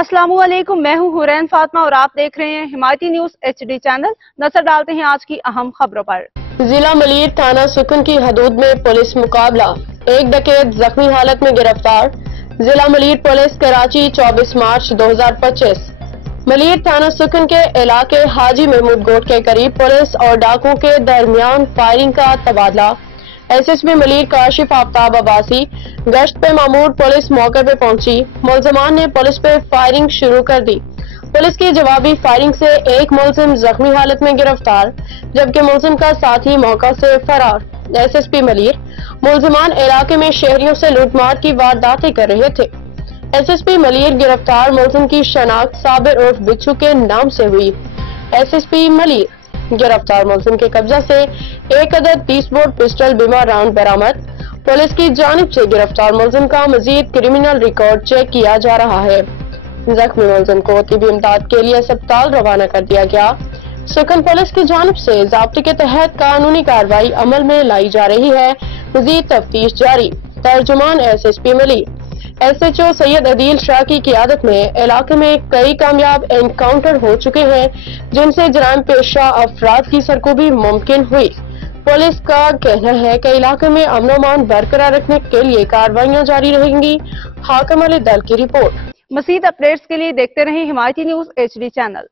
अस्सलामु अलैकुम, मैं हूं हुरैन फातिमा और आप देख रहे हैं हिमायती न्यूज HD चैनल। नजर डालते हैं आज की अहम खबरों पर। जिला मलीर थाना सुकन की हदूद में पुलिस मुकाबला, एक डकैत जख्मी हालत में गिरफ्तार। जिला मलीर पुलिस कराची 24 मार्च 2025। मलीर थाना सुकन के इलाके हाजी महमूद गोट के करीब पुलिस और डाकुओं के दरमियान फायरिंग का तबादला। SSP मलीर काशिफ आफ्ताब अब्बासी गश्त पे मामूर पुलिस मौके पे पहुंची। मुलजमान ने पुलिस पे फायरिंग शुरू कर दी। पुलिस की जवाबी फायरिंग से एक मुलजिम जख्मी हालत में गिरफ्तार, जबकि मुलजिम का साथी मौका से फरार। SSP मलीर मुलजमान इलाके में शहरियों से लूटमार की वारदातें कर रहे थे। SSP मलीर गिरफ्तार मुलजिम की शनाख्त साबिर उर्फ बिच्छू के नाम से हुई। SSP मलीर गिरफ्तार मुलजिम के कब्जा से एक अदद 30 बोर पिस्टल बीमा राउंड बरामद। पुलिस की जानिब से गिरफ्तार मुलजिम का मजीद क्रिमिनल रिकॉर्ड चेक किया जा रहा है। जख्मी मुलजिम को तिबी इमदाद के लिए अस्पताल रवाना कर दिया गया। सुकन पुलिस की जानिब से ज़ाब्ते के तहत कानूनी कार्रवाई अमल में लाई जा रही है। मजीद तफ्तीश जारी। तर्जुमान SSP मलीर SHO सैयद अदील शाह की क़ियादत में इलाके में कई कामयाब एनकाउंटर हो चुके हैं, जिनसे जराइम पेशा अफराद की सरकूबी मुमकिन हुई। पुलिस का कहना है कि इलाके में अमन अमान बरकरार रखने के लिए कार्रवाइयां जारी रहेंगी। हाकिम अली दल की रिपोर्ट। मज़ीद अपडेट्स के लिए देखते रहें हिमायती न्यूज HD चैनल।